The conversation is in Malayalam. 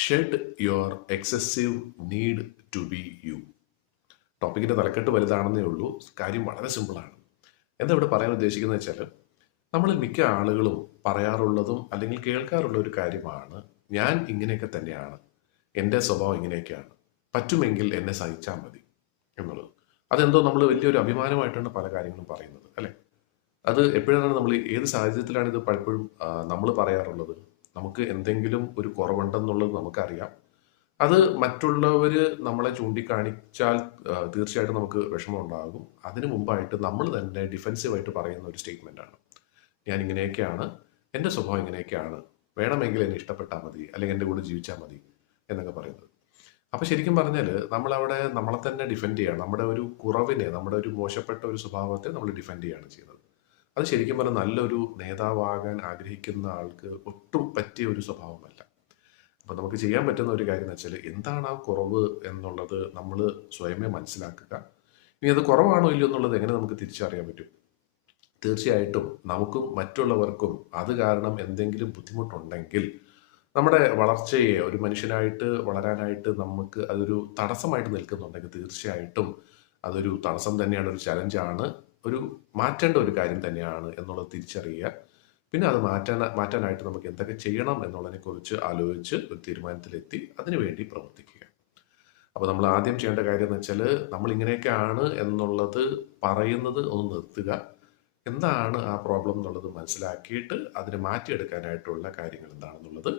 Shed your excessive need to be you. ടോപ്പിക്കിൻ്റെ തലക്കെട്ട് വലുതാണെന്നേ ഉള്ളൂ, കാര്യം വളരെ സിമ്പിളാണ്. എന്താ ഇവിടെ പറയാൻ ഉദ്ദേശിക്കുന്നത് വെച്ചാൽ, നമ്മൾ മിക്ക ആളുകളും പറയാറുള്ളതും അല്ലെങ്കിൽ കേൾക്കാറുള്ള ഒരു കാര്യമാണ്, ഞാൻ ഇങ്ങനെയൊക്കെ തന്നെയാണ്, എൻ്റെ സ്വഭാവം ഇങ്ങനെയൊക്കെയാണ്, പറ്റുമെങ്കിൽ എന്നെ സഹിച്ചാൽ മതി എന്നുള്ളത്. അതെന്തോ നമ്മൾ വലിയൊരു അഭിമാനമായിട്ടാണ് പല കാര്യങ്ങളും പറയുന്നത്, അല്ലേ? അത് എപ്പോഴാണ് നമ്മൾ ഏത് സാഹചര്യത്തിലാണ് ഇത് പലപ്പോഴും നമ്മൾ പറയാറുള്ളത്? നമുക്ക് എന്തെങ്കിലും ഒരു കുറവുണ്ടെന്നുള്ളത് നമുക്കറിയാം. അത് മറ്റുള്ളവർ നമ്മളെ ചൂണ്ടിക്കാണിച്ചാൽ തീർച്ചയായിട്ടും നമുക്ക് വിഷമം ഉണ്ടാകും. അതിനു മുമ്പായിട്ട് നമ്മൾ തന്നെ ഡിഫെൻസീവായിട്ട് പറയുന്ന ഒരു സ്റ്റേറ്റ്മെൻ്റാണ്, ഞാൻ ഇങ്ങനെയൊക്കെയാണ്, എൻ്റെ സ്വഭാവം ഇങ്ങനെയൊക്കെയാണ്, വേണമെങ്കിൽ എന്നെ ഇഷ്ടപ്പെട്ടാൽ മതി, അല്ലെങ്കിൽ എൻ്റെ കൂടെ ജീവിച്ചാൽ മതി എന്നൊക്കെ പറയുന്നത്. അപ്പോൾ ശരിക്കും പറഞ്ഞാൽ നമ്മളവിടെ നമ്മളെ തന്നെ ഡിഫെൻഡ് ചെയ്യുകയാണ്. നമ്മുടെ ഒരു കുറവിനെ, നമ്മുടെ ഒരു മോശപ്പെട്ട ഒരു സ്വഭാവത്തെ നമ്മൾ ഡിഫെൻഡ് ചെയ്യുകയാണ് ചെയ്യുന്നത്. അത് ശരിക്കും പറഞ്ഞാൽ നല്ലൊരു നേതാവാകാൻ ആഗ്രഹിക്കുന്ന ആൾക്ക് ഒട്ടും പറ്റിയ ഒരു സ്വഭാവമല്ല. അപ്പോൾ നമുക്ക് ചെയ്യാൻ പറ്റുന്ന ഒരു കാര്യം എന്ന് വെച്ചാൽ, എന്താണ് ആ കുറവ് എന്നുള്ളത് നമ്മൾ സ്വയമേ മനസ്സിലാക്കുക. ഇനി അത് കുറവാണോ ഇല്ലയോ എന്നുള്ളത് എങ്ങനെ നമുക്ക് തിരിച്ചറിയാൻ പറ്റും? തീർച്ചയായിട്ടും നമുക്കും മറ്റുള്ളവർക്കും അത് കാരണം എന്തെങ്കിലും ബുദ്ധിമുട്ടുണ്ടെങ്കിൽ, നമ്മുടെ വളർച്ചയെ, ഒരു മനുഷ്യനായിട്ട് വളരാനായിട്ട് നമുക്ക് അതൊരു തടസ്സമായിട്ട് നിൽക്കുന്നുണ്ടെങ്കിൽ, തീർച്ചയായിട്ടും അതൊരു തടസ്സം തന്നെയാണ്, ഒരു ചലഞ്ചാണ്, ഒരു മാറ്റേണ്ട ഒരു കാര്യം തന്നെയാണ് എന്നുള്ളത് തിരിച്ചറിയുക. പിന്നെ അത് മാറ്റാനായിട്ട് നമുക്ക് എന്തൊക്കെ ചെയ്യണം എന്നുള്ളതിനെക്കുറിച്ച് ആലോചിച്ച് ഒരു തീരുമാനത്തിലെത്തി അതിനുവേണ്ടി പ്രവർത്തിക്കുക. അപ്പോൾ നമ്മൾ ആദ്യം ചെയ്യേണ്ട കാര്യം എന്ന് വെച്ചാൽ, നമ്മൾ ഇങ്ങനെയൊക്കെയാണ് എന്നുള്ളത് പറയുന്നത് ഒന്ന് നിർത്തുക. എന്താണ് ആ പ്രോബ്ലം എന്നുള്ളത് മനസ്സിലാക്കിയിട്ട് അതിനെ മാറ്റിയെടുക്കാനായിട്ടുള്ള കാര്യങ്ങൾ എന്താണെന്നുള്ളത്